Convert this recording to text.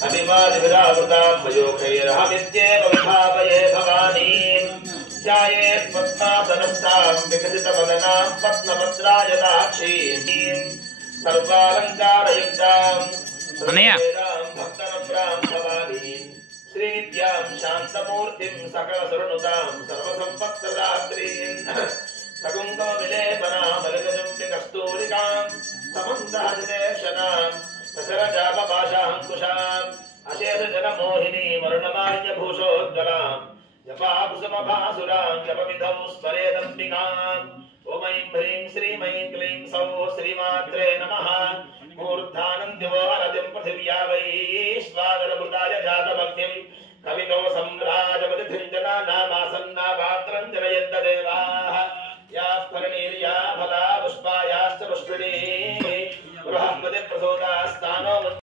अभिमादिविरावृतां मयोखैरहमित्येव विभावये भवानीं ध्यायेत् पद्मासनस्थां विकसितवदनां पद्मभद्रायदाक्षीं सर्वालङ्कारयुक्तां भक्तनम्रां भवानीं श्रीद्यां शान्तमूर्तिं सकलसुरनुतां सर्वसम्पत्प्रदात्रीं सकुङ्कुमविलेपनामलगजुम्बिकस्तूरिकां समन्दहसितेक्षणां ससरजापपाशाङ्कुशाम् अशेषजनमोहिनी मरुणमाल्यभूषोज्ज्वलां जपाकुसुमभासुरां जपविधौ स्मरेदम्बिकाम् ॐ ऐं ह्रीं श्रीं ऐं क्लीं सौः श्रीमात्रे नमः मूर्धानन्द्योरतिं पृथिव्या वै स्वागतभृताय जातभक्तिं कवितो सम्राजपतिथिं जनानां